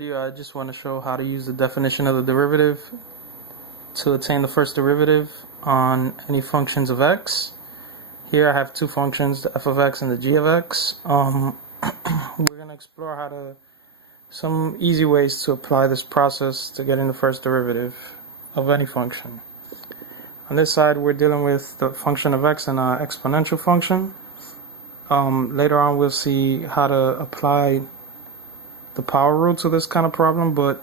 I just want to show how to use the definition of the derivative to attain the first derivative on any functions of x. Here I have two functions, the f of x and the g of x. We're going to explore some easy ways to apply this process to getting the first derivative of any function. On this side we're dealing with the function of x and an exponential function. Later on we'll see how to apply the power rule to this kind of problem, but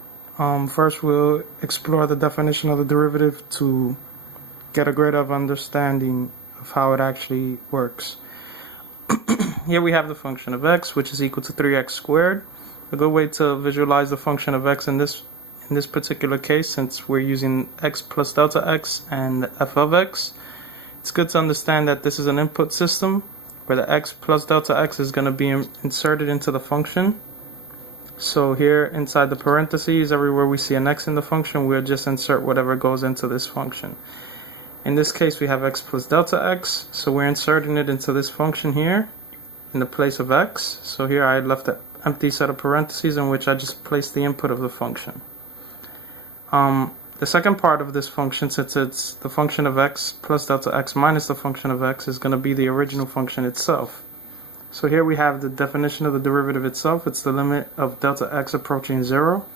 first we'll explore the definition of the derivative to get a greater understanding of how it actually works. Here we have the function of x, which is equal to 3x squared. A good way to visualize the function of x in this particular case, since we're using x plus delta x and f of x, it's good to understand that this is an input system where the x plus delta x is going to be inserted into the function. So here inside the parentheses, everywhere we see an x in the function, we'll just insert whatever goes into this function. In this case we have x plus delta x, so we're inserting it into this function here in the place of x. So here I left an empty set of parentheses in which I just placed the input of the function. The second part of this function, since it's the function of x plus delta x minus the function of x, is going to be the original function itself. So here we have the definition of the derivative itself. It's the limit of delta x approaching 0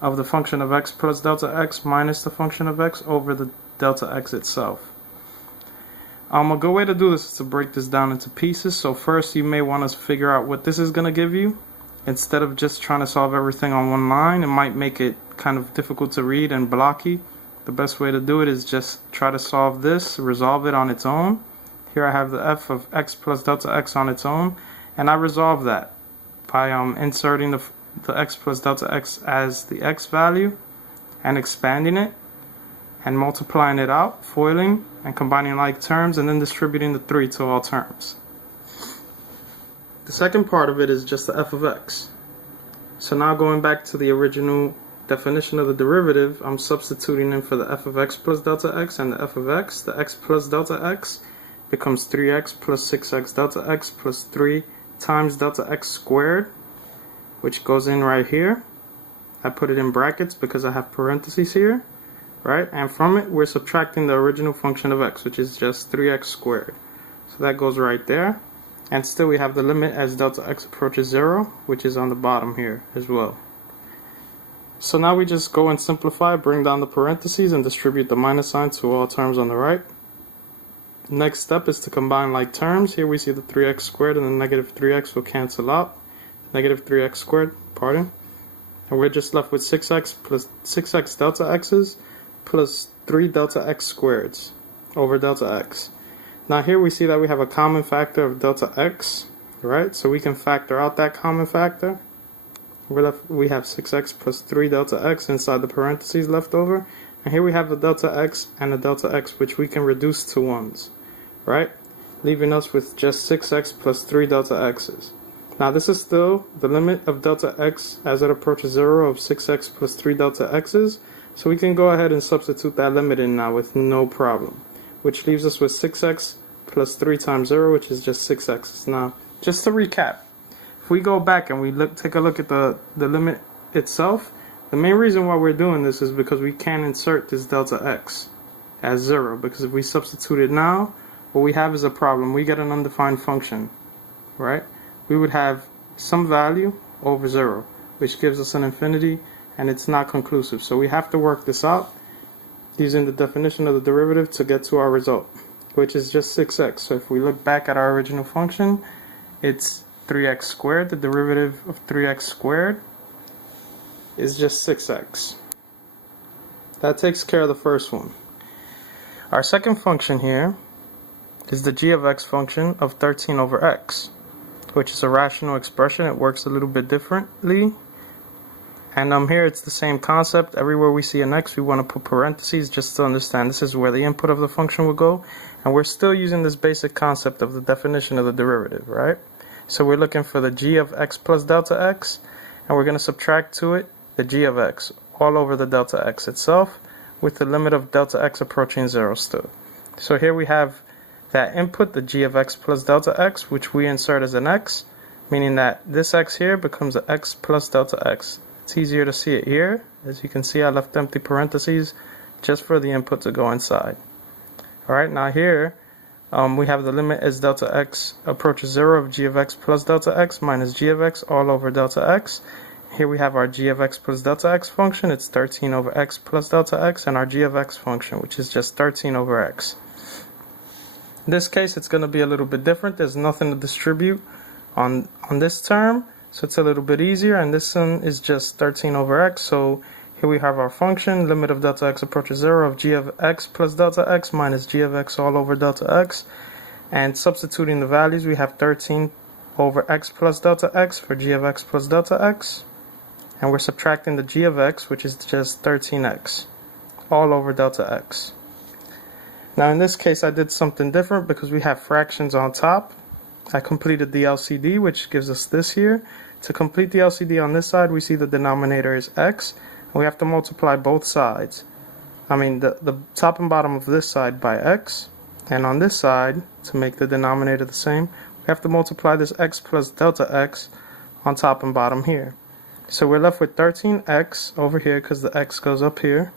of the function of x plus delta x minus the function of x over the delta x itself. A good way to do this is to break this down into pieces. So first you may want to figure out what this is going to give you. Instead of just trying to solve everything on one line, it might make it kind of difficult to read and blocky. The best way to do it is just try to solve this, resolve it on its own. Here I have the f of x plus delta x on its own, and I resolve that by inserting the x plus delta x as the x value and expanding it and multiplying it out, foiling and combining like terms, and then distributing the 3 to all terms. The second part of it is just the f of x. So now going back to the original definition of the derivative, I'm substituting in for the f of x plus delta x and the f of x. The x plus delta x becomes 3x plus 6x delta x plus 3 times delta x squared, which goes in right here. I put it in brackets because I have parentheses here, right? And from it we're subtracting the original function of x, which is just 3x squared. So that goes right there. And still we have the limit as delta x approaches 0, which is on the bottom here as well. So now we just go and simplify, bring down the parentheses and distribute the minus sign to all terms on the right. Next step is to combine like terms. Here we see the 3x squared and the negative 3x will cancel out. Negative 3x squared, pardon. And we're just left with 6x plus 6x delta x's plus 3 delta x squareds over delta x. Now here we see that we have a common factor of delta x, right? So we can factor out that common factor. We have 6x plus 3 delta x inside the parentheses left over. And here we have the delta x and the delta x, which we can reduce to 1s, right? Leaving us with just 6x plus 3 delta x's. Now this is still the limit of delta x as it approaches 0 of 6x plus 3 delta x's. So we can go ahead and substitute that limit in now with no problem, which leaves us with 6x plus 3 times 0, which is just 6x's. Now, just to recap, if we go back and we take a look at the limit itself, the main reason why we're doing this is because we can't insert this delta x as 0, because if we substitute it now, what we have is a problem. We get an undefined function, right? We would have some value over 0, which gives us an infinity, and it's not conclusive. So we have to work this out using the definition of the derivative to get to our result, which is just 6x. So if we look back at our original function, it's 3x squared. The derivative of 3x squared is just 6x. That takes care of the first one. Our second function here is the g of x function of 13 over x, which is a rational expression. It works a little bit differently. And here it's the same concept. Everywhere we see an x, we want to put parentheses just to understand this is where the input of the function will go. And we're still using this basic concept of the definition of the derivative, right? So we're looking for the g of x plus delta x, and we're going to subtract to it the g of x all over the delta x itself with the limit of delta x approaching 0 still. So here we have that input, the g of x plus delta x, which we insert as an x, meaning that this x here becomes an x plus delta x. It's easier to see it here. As you can see, I left empty parentheses just for the input to go inside. Alright, now here we have the limit as delta x approaches 0 of g of x plus delta x minus g of x all over delta x. Here we have our g of x plus delta x function. It's 13 over x plus delta x, and our g of x function, which is just 13 over x. In this case, it's going to be a little bit different. There's nothing to distribute on this term, so it's a little bit easier, and this one is just 13 over x. So here we have our function, limit of delta x approaches 0 of g of x plus delta x minus g of x all over delta x. And substituting the values, we have 13 over x plus delta x for g of x plus delta x. And we're subtracting the g of x, which is just 13x, all over delta x. Now in this case I did something different because we have fractions on top. I completed the LCD, which gives us this here. To complete the LCD on this side, we see the denominator is x, and we have to multiply both sides. I mean the top and bottom of this side by x, and on this side, to make the denominator the same, we have to multiply this x plus delta x on top and bottom here. So we're left with 13x over here because the x goes up here.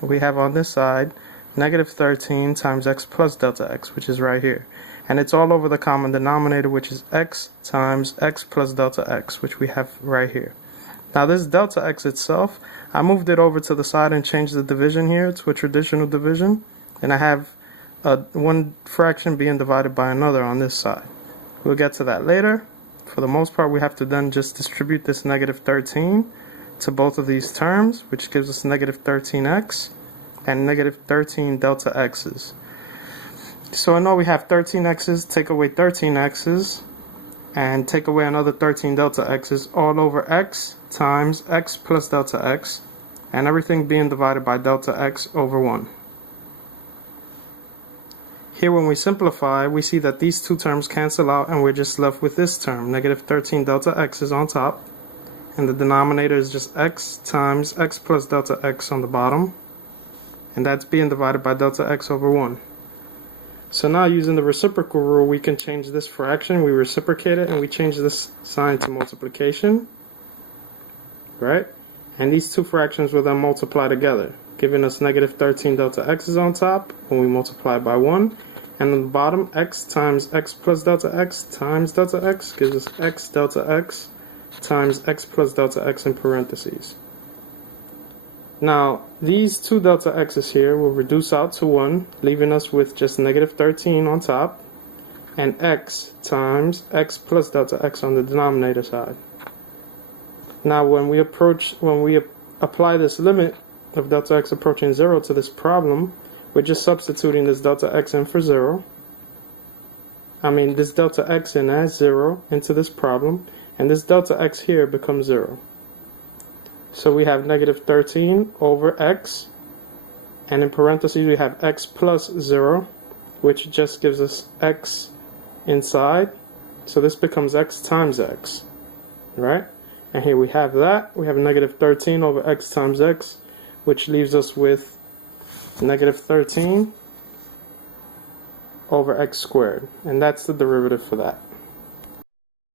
We have on this side negative 13 times x plus delta x, which is right here. And it's all over the common denominator, which is x times x plus delta x, which we have right here. Now this delta x itself, I moved it over to the side and changed the division here to a traditional division. And I have one fraction being divided by another on this side. We'll get to that later. For the most part, we have to then just distribute this negative 13 to both of these terms, which gives us negative 13x and negative 13 delta x's. So I know we have 13x's, take away 13x's, and take away another 13 delta x's all over x times x plus delta x, and everything being divided by delta x over 1. Here when we simplify, we see that these two terms cancel out and we're just left with this term, negative 13 delta x is on top, and the denominator is just x times x plus delta x on the bottom, and that's being divided by delta x over 1. So now using the reciprocal rule, we can change this fraction, we reciprocate it, and we change this sign to multiplication, right? And these two fractions will then multiply together, giving us negative 13 delta x is on top when we multiply by 1, and on the bottom x times x plus delta x times delta x gives us x delta x times x plus delta x in parentheses. Now these two delta x's here will reduce out to 1, leaving us with just negative 13 on top and x times x plus delta x on the denominator side. Now when we apply this limit of delta x approaching 0 to this problem, we're just substituting this delta x in for 0. This delta x in as 0 into this problem, and this delta x here becomes 0. So we have negative 13 over x, and in parentheses we have x plus 0, which just gives us x inside. So this becomes x times x, right? And here we have that. We have negative 13 over x times x, which leaves us with negative 13 over x squared. And that's the derivative for that.